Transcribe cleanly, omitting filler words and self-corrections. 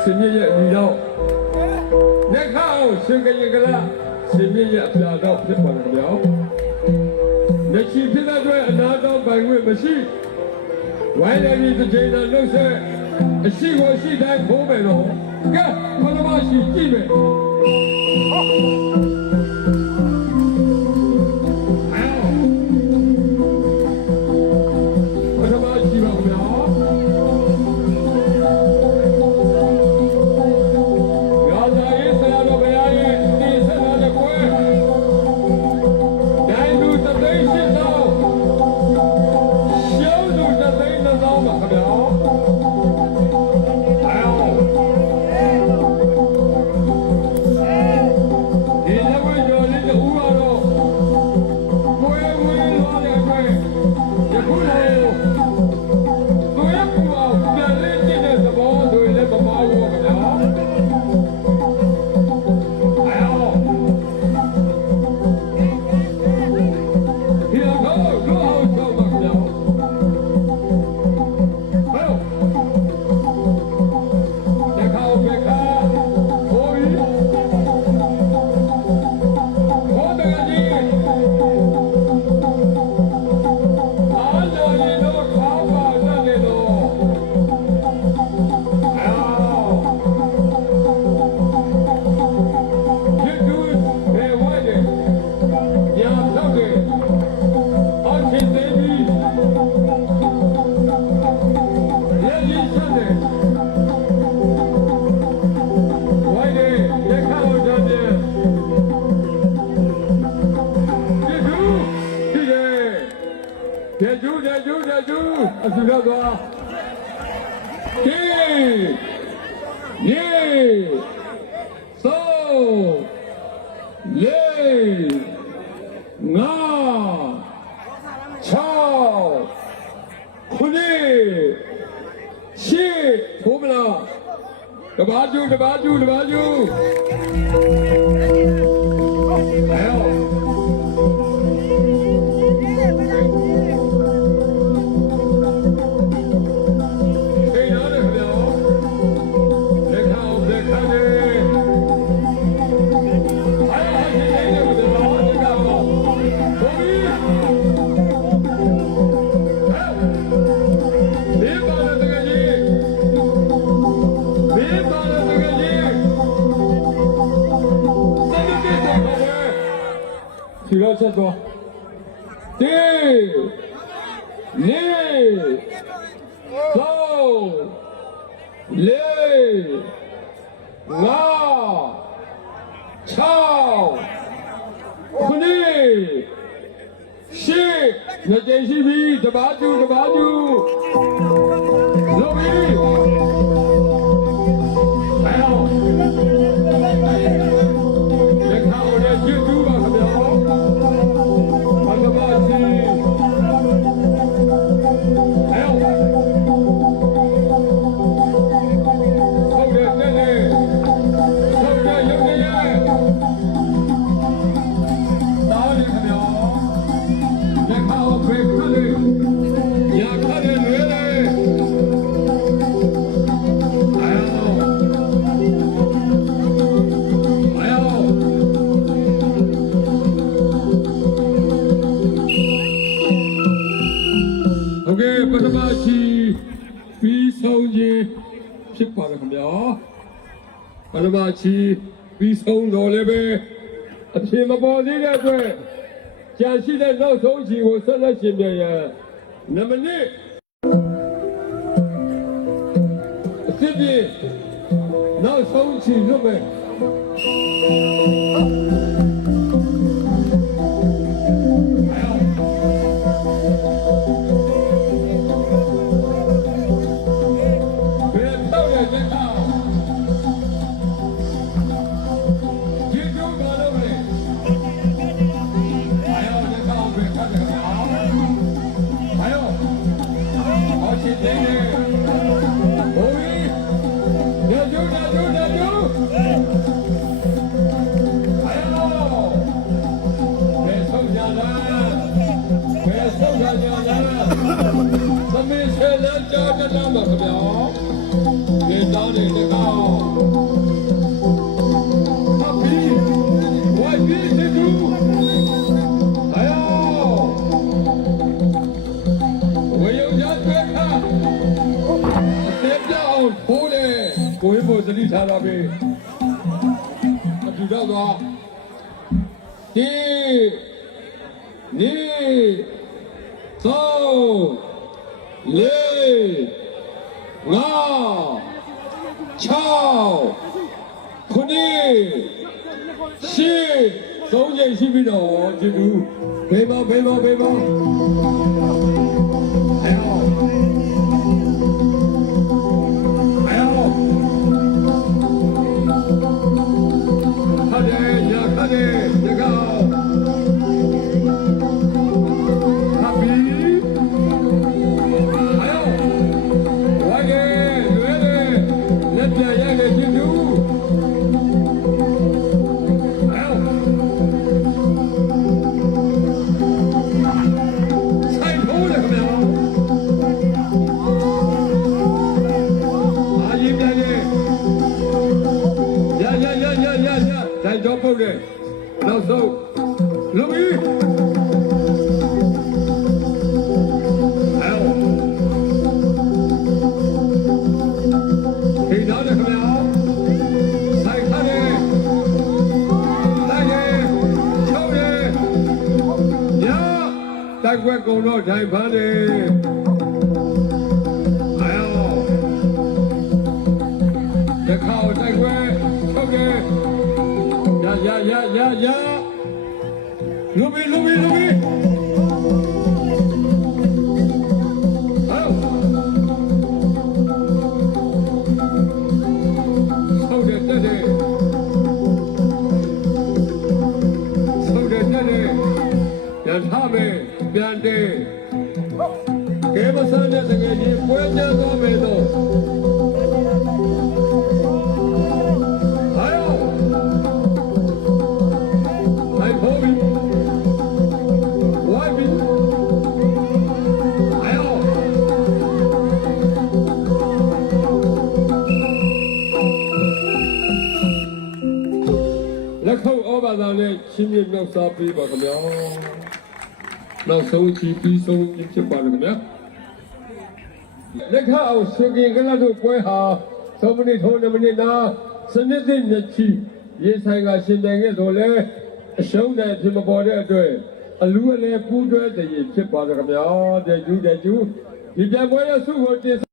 ရှင်မြင့်ရဲ့အမိတော်လက်ခအောင်ရှင်ကရင်ကလာရှင်မြင့်ရဲ့အပြာတော်ဖြစ်ပါတော့ဗျာလက်ရှိဖြစ်တဲ့အတွက်အနာတော်ပိုင်ခွင့်မရှိဝိုင်းလည်းဒီတစ်ချိန်တော့နှုတ်ဆက်အရှိကိုရှိတိုင်းခိုးမယ်တော့ကဲဘုရားမရှိကြည့်မယ်အစတော့သွားဒီယေသောလေးငါ6 9 10ထိုးမလားတပါးကျူအဲခြေတော့ချက်သွားတေးလေးသုံးလေးငါ6 9 10ညကျင်းရှိပြီတပါးကျူလုပ်ပြီအဲတော့လက်ခါကိုလည်းကျူတူပါခင်ဗျာဖြစ်ပါတော့ခင်ဗျာပထမချီပြီးဆုံးတော်လည်းပဲအဖြစ်မပေါ်သေးတဲ့အတွက်ကြာရှိတဲ့နောက်ဆုံးချီကိုဆက်လက်ရှင်ပြန်ရန်2 မိနစ်အဖြစ်ပြနောက်ဆုံးချီလုပ်မယ်သမီးဆယ်လမ်းကြားတဲ့လမ်းမှာခင်ဗျာဒီသားတွေတကား ဖို့သတိထားပါပြီအတူတော့သွားဒီနေ့သုံးလေးငါ6 9 10သုံးချိန်ရှိပြီတော့ကျေးဇူးဘေးပါအဲ့ဟောတိုင်းတော့ပုတ်တယ်နောက်ဆုံးလူမီခေနောက်တယ်ခင်ဗျာဆိုင်ခါတယ်လိုက်တယ်ချုပ်တယ်ညတိုက်ွက်ကုံတော့ထိုင်ဖမ်းတယ်တခါတိုက်ွက်ချုပ်တယ်呀！卢比，好，收着，让他们变得，给我3年这个你不要讲多没多。လက်ခုပ်ဩဘာသာနဲ့ချင်းမြတ်မြောက်စားပေးပါခင်ဗျာနောက်ဆုံးချီပြီးဆုံးဖြစ်ပါတယ်ခင်ဗျာလက်ခအောင်ရှင်ကင်ကလတ်တို့ပွဲဟာ3မိနစ်ထိုး2မိနစ်နာစနစ်စစ်မျက်ချီရေဆိုင်ကရှင်တိုင်ခဲ့တော့လဲအရှုံးတဲ့ဖြစ်မပေါ်တဲ့အတွက်အလူအလဲပူးတွဲတည်ဖြစ်ပါတယ်ခင်ဗျာတဲ့ကျူးဒီပြပွဲရဲ့ဆုကိုတင်